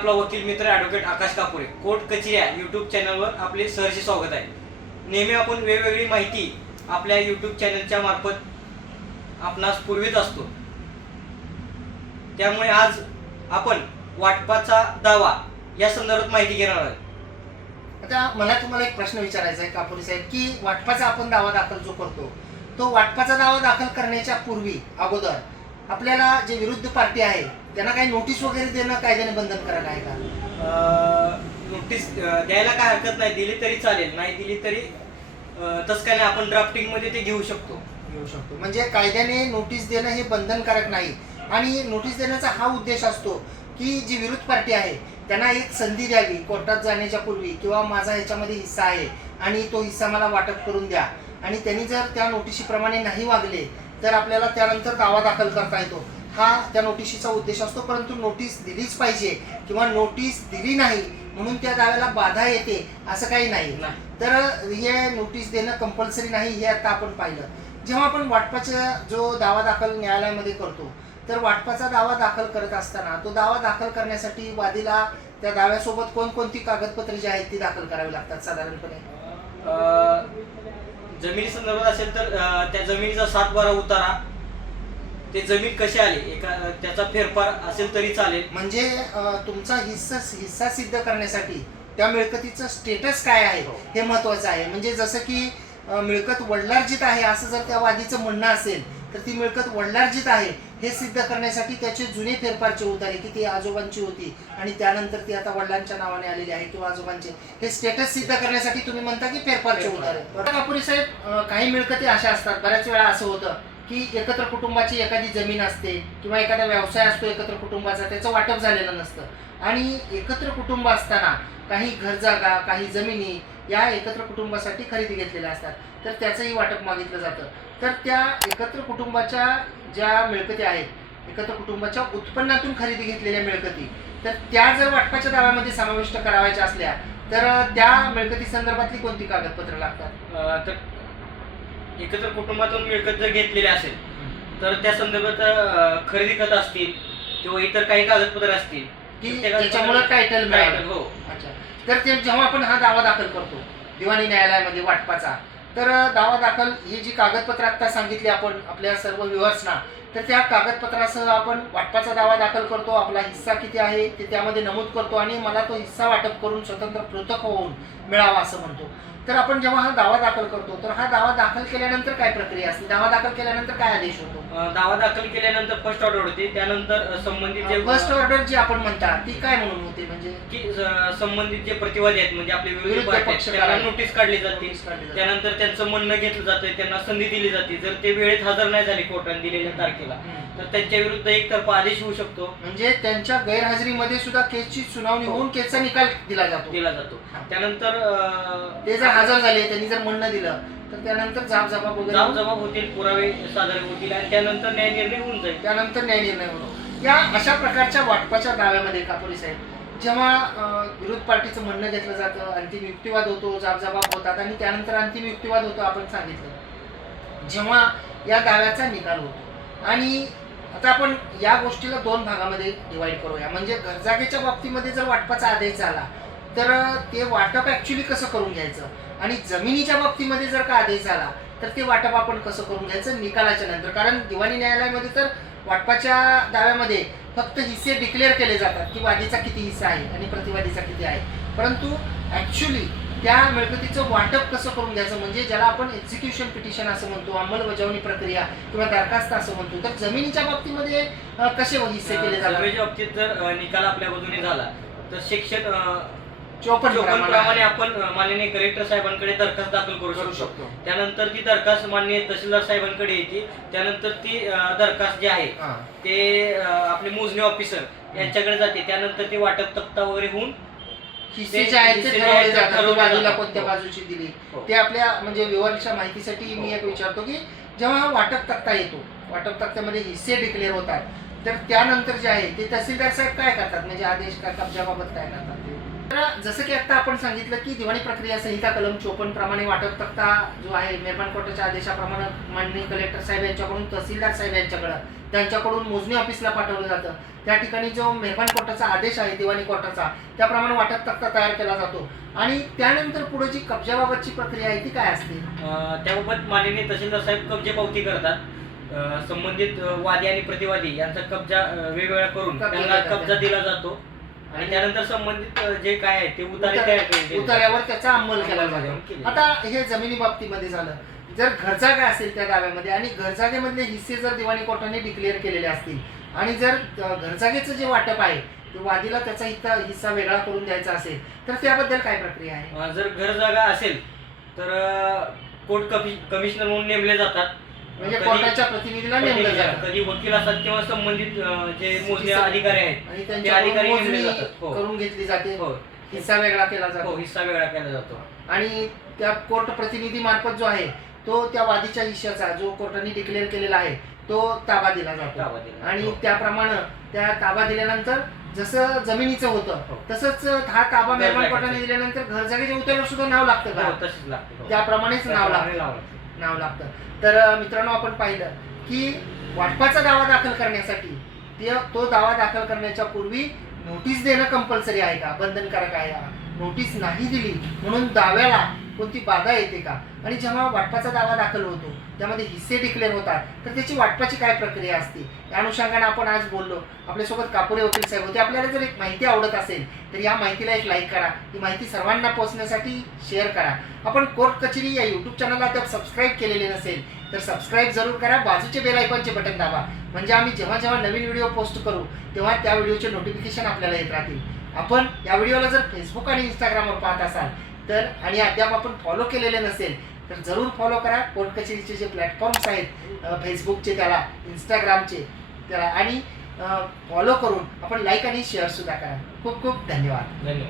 आपला वकील मित्र ॲडव्होकेट आकाश कापुरे कोर्ट कचेरी या यूट्यूब चॅनलवर आपले सहर्ष स्वागत आहे. नेहमी आपण वेगवेगळी माहिती आपल्या यूट्यूब चॅनलच्या मार्फत आपणास पुरवित असतो. त्यामुळे आज आपण वाटपाचा दावा या संदर्भात माहिती घेणार आहोत. आता मला तुम्हाला एक प्रश्न विचारायचा आहे कापुरे साहेब की वाटपाचा आपण दावा दाखल जो करतो तो वाटपाचा दावा दाखल करण्याच्या पूर्वी अगोदर आपल्याला जे विरुद्ध पार्टी आहे त्यांना काही नोटीस वगैरे देणं कायद्याने बंधनकारक आहे का? नोटीस द्यायला काय हरकत नाही. दिली तरी चालेल. नाही दिली तरी अं, तसं काय नाही आपण ड्राफ्टिंगमध्ये ते घेऊ शकतो. घेऊ शकतो. म्हणजे कायद्याने नोटीस देणं हे बंधनकारक नाही. आणि नोटीस देण्याचा हा उद्देश असतो की जी विरुद्ध पार्टी आहे त्यांना एक संधी द्यावी. कोर्टात जाण्याच्या पूर्वी किंवा माझा ह्याच्यामध्ये हिस्सा आहे आणि तो हिस्सा मला वाटप करून द्या. आणि त्यांनी जर त्या नोटिशीप्रमाणे नाही वागले तर आपल्याला त्यानंतर दावा दाखल करता येतो. हा त्या नोटिशीचा उद्देश असतो परंतु नोटीस दिलीच पाहिजे किंवा नोटीस दिली नाही म्हणून त्या दाव्याला बाधा येते असं काही नाही. तर हे नोटीस देणं कंपल्सरी नाही हे आता आपण पाहिलं. जेव्हा आपण वाटपाचा जो दावा दाखल न्यायालयामध्ये करतो तर वाटपाचा दावा दाखल करत असताना तो दावा दाखल करण्यासाठी वादीला त्या दाव्यासोबत कोणकोणती कागदपत्रे जी आहेत ती दाखल करावी लागतात साधारणपणे? जमिनी संदर्भात असेल तर त्या जमिनीचा सात बारा उतारा ते जमीन कशी आली? एका त्याचा फेरफार असेल तरी चालेल. म्हणजे अं, तुमचा हिस्सा हिस्सा सिद्ध करण्यासाठी त्या मिळकतीचं स्टेटस काय आहे हो. हे महत्वाचं आहे. म्हणजे जसं की अं, मिळकत वडिलार्जित आहे असं जर त्या वादीचं म्हणणं असेल तर ती मिळकत वडिलार्जित आहे हे सिद्ध करण्यासाठी त्याचे जुने फेरफारचे उतारे की ती आजोबांची होती आणि त्यानंतर ती आता वडिलांच्या नावाने आलेली आहे किंवा आजोबांचे. हे स्टेटस सिद्ध करण्यासाठी तुम्ही म्हणता की फेरफारचे फेरफार. उतारे बरं, कापुरी साहेब अं, काही मिळकती अशा असतात. बऱ्याच वेळा असं होतं की एकत्र कुटुंबाची एखादी जमीन असते किंवा एखादा व्यवसाय असतो एकत्र कुटुंबाचा त्याचं वाटप झालेलं नसतं. आणि एकत्र कुटुंब असताना काही घर जागा काही जमिनी या एकत्र कुटुंबासाठी खरेदी घेतलेल्या असतात. तर त्याचंही वाटप मागितलं जातं. तर त्या एकत्र कुटुंबाच्या ज्या मिळकती आहेत एकत्र कुटुंबाच्या उत्पन्नातून खरेदी घेतलेल्या मिळकती तर त्या जर वाटपाच्या दाव्यामध्ये समाविष्ट करावायच्या असल्या तर त्या मिळकती संदर्भातली कोणती कागदपत्र लागतात? तर एकत्र कुटुंबातून मिळकत जर घेतलेली असेल तर त्या संदर्भात खरेदी खत असतील किंवा इतर काही कागदपत्र असतील त्याच्यामुळे टायटल मिळालं. हो. अच्छा. तर ते जेव्हा आपण हा दावा दाखल करतो दिवाणी न्यायालयामध्ये वाटपाचा तर दावा दाखल ही जी कागदपत्र आता सांगितली आपण आपल्या सर्व व्ह्युअर्सना तर त्या कागदपत्रासह आपण वाटपाचा दावा दाखल करतो. आपला हिस्सा किती आहे ते त्यामध्ये नमूद करतो आणि मला तो हिस्सा वाटप करून स्वतंत्र पृथक होऊन मिळावा असं म्हणतो. तर आपण जेव्हा हा दावा दाखल करतो तर हा दावा दाखल केल्यानंतर काय प्रक्रिया असते? दावा दाखल केल्यानंतर काय आदेश होतो? दावा दाखल केल्यानंतर फर्स्ट ऑर्डर होते. त्यानंतर संबंधित जे फर्स्ट ऑर्डर जी आपण म्हणता ती काय म्हणून होते म्हणजे? की संबंधित जे प्रतिवादी आहेत म्हणजे आपले विरोधी त्यांना. नोटीस काढली जाते. Notice काढली जाते. त्यानंतर त्यांचं म्हणणं घेतलं जातं त्यांना संधी दिली जाते. जर ते वेळेत हजर नाही झाले कोर्टाने दिलेल्या तारखेला हम्म. तर त्यांच्या विरुद्ध एकतर्फा आदेश होऊ शकतो. म्हणजे त्यांच्या गैरहजेरीमध्ये सुद्धा केसची सुनावणी हो. होऊन केसचा निकाल दिला जातो. दिला जातो. त्यानंतर अं, ते जर हजर झाले त्यांनी जर म्हणणं दिलं तर त्यानंतर जाब जबाब वगैरे जाब जबाब होतील पुरावे सादर होतील आणि त्यानंतर न्याय निर्णय होऊन जाईल. त्यानंतर न्याय निर्णय होतो. या अशा प्रकारच्या वाटपाच्या दाव्यामध्ये कापोली साहेब जेव्हा अं, विरोध पार्टीचं म्हणणं घेतलं जातं अंतिम युक्तिवाद होतो जाबजबाब होतात आणि त्यानंतर अंतिम युक्तिवाद होतो आपण सांगितलं. जेव्हा या दाव्याचा निकाल होतो आणि आता आपण या गोष्टीला दोन भागामध्ये डिवाइड करूया. म्हणजे घरजागेच्या बाबतीमध्ये जर वाटपाचा आदेश झाला तर ते वाटप ॲक्च्युली कसं करून घ्यायचं? आणि जमिनीच्या बाबतीमध्ये जर का आदेश झाला तर ते वाटप आपण कसं करून घ्यायचं? निकालाच्या नंतर. कारण दिवाणी न्यायालयामध्ये तर वाटपाच्या दाव्यामध्ये फक्त हिस्से डिक्लेअर केले जातात की वादीचा किती हिस्सा आहे आणि प्रतिवादीचा किती आहे. परंतु ॲक्च्युली त्या मिळकतीचं वाटप कसं करून घ्यायचं? म्हणजे ज्याला आपण एक्झिक्युशन पिटिशन असं म्हणतो अंमलबजावणी प्रक्रिया किंवा दरखास्त असं म्हणतो तर जमिनीच्या बाबतीमध्ये अं, कसे हिस्से केले जातात? बाबतीत जर अं, निकाल आपल्या बाजूने झाला तर चोपन्न प्रमाणे प्रमाणे आपण अं, माननीय कलेक्टर साहेबांकडे दरखास्त दाखल करू करू शकतो. शकतो. त्यानंतर ती दरखास्त माननीय तहसीलदार साहेबांकडे येते. त्यानंतर ती अं, दरखास्त जी आहे हां. ते अं, आपले मोजणी ऑफिसर यांच्याकडे जाते. त्यानंतर ते वाटप तक्ता वगैरे होऊन हिस्से जे आहेत ते ठरवले जातात की बाजूला. कोणत्या हो. बाजूची दिली हो. ते आपल्या म्हणजे विवरणच्या माहितीसाठी मी एक विचारतो की जेव्हा हा वाटप तक्ता येतो वाटप तक्त्यामध्ये हिस्से डिक्लेअर होतात तर त्यानंतर जे आहे ते तहसीलदार साहेब काय करतात म्हणजे आदेश का कब्जाबाबत काय करतात तर जसं की आता आपण सांगितलं की दिवाणी प्रक्रिया संहिता कलम चोपन्न प्रमाणे वाटप तक्ता जो आहे मेहरबान कोर्टाच्या आदेशाप्रमाणे माननीय कलेक्टर साहेब यांच्याकडून तहसीलदार साहेब यांच्याकडं त्यांच्याकडून मोजणी ऑफिसला पाठवलं जातं. त्या ठिकाणी जो मेहरबान कोर्टाचा आदेश आहे दिवाणी कोर्टाचा त्याप्रमाणे वाटप तक्ता तयार केला जातो. आणि त्यानंतर पुढे जी कब्जाबाबतची प्रक्रिया आहे ती काय असते? त्याबाबत माननीय तहसीलदार साहेब कब्जे पावती करतात. संबंधित वादी आणि प्रतिवादी यांचा कब्जा वेगवेगळा करून त्यांना. कब्जा दिला जातो. आणि त्यानंतर संबंधित जे काय आहे ते उतारे. उतार्यावर त्याचा अंमल केला जातो. आता हे जमिनी बाबतीमध्ये झालं जर घरजागा असेल त्या दाव्यामध्ये आणि घरजागेमधले हिस्से जर दिवाणी कोर्टाने डिक्लेअर केलेले असतील आणि जर घरजागेचं जे वाटप आहे वादीला त्याचा हिस्सा हिस्सा वेगळा करून द्यायचा असेल तर त्याबद्दल काय प्रक्रिया आहे जर घर जागा असेल तर कोर्ट कमी कमिशनर म्हणून नेमले जातात म्हणजे कोर्टाच्या प्रतिनिधीला नेमलं जातं कधी वकील असतात किंवा संबंधित अं, जे मोजणी अधिकारी आहेत आणि ते त्यांच्याकडून अधिकारी नेमले मोजणी जातात हो करून घेतली जाते हो हिस्सा वेगळा केला हो जातो हिस्सा वेगळा केला जातो आणि त्या कोर्ट प्रतिनिधी मार्फत जो आहे तो त्या वादीच्या हिश्श्याचा जो कोर्टाने डिक्लेअर केलेला आहे तो ताबा दिला जातो ताबा दिला. आणि हो. त्याप्रमाणे त्या ताबा दिल्यानंतर जसं जमिनीचं होतं हो. तसंच हा ताबा मेहरबान जागेचं. कोर्टाने दिल्यानंतर घर जागेच्या उतरल्यावर सुद्धा नाव लागतं हो, का तशीच लागते हो. त्याप्रमाणेच नाव त्याप्रमाणे लागतं नाव लागतं. नाव लागतं. तर मित्रांनो आपण पाहिलं की वाटपाचा दावा दाखल करण्यासाठी ते तो दावा दाखल करण्याच्या पूर्वी नोटीस देणं कंपल्सरी आहे का? बंधनकारक आहे का? नोटीस नाही दिली म्हणून दाव्याला कोणती बाधा येते का? आणि जेव्हा वाटपाचा दावा दाखल होतो त्यामध्ये हिस्से डिक्लेअर होतात तर त्याची वाटपाची काय प्रक्रिया असते? या अनुषंगाने आपण आज बोललो. आपल्यासोबत कापुरे वकील साहेब होते. आपल्याला जर एक माहिती आवडत असेल तर या माहितीला एक लाईक करा. ही माहिती सर्वांना पोहोचण्यासाठी शेअर करा. आपण कोर्ट कचेरी या यूट्यूब चॅनलला जर सबस्क्राईब केलेले नसेल तर सबस्क्राईब जरूर करा. बाजूचे बेल आयकॉनचे बटन दाबा. म्हणजे आम्ही जेव्हा जेव्हा नवीन व्हिडिओ पोस्ट करू तेव्हा त्या व्हिडिओचे नोटिफिकेशन आपल्याला येत राहतील. आपण या व्हिडिओला जर फेसबुक आणि इंस्टाग्रामवर पाहत असाल तर आणि अद्याप आपण फॉलो केलेले नसेल तर जरूर फॉलो करा. कोर्ट कचेरीचे जे प्लॅटफॉर्म्स आहेत फेसबुकचे त्याला इंस्टाग्रामचे त्याला. आणि फॉलो करून आपण लाईक आणि शेअर सुद्धा करा. खूप खूप धन्यवाद. धन्यवाद.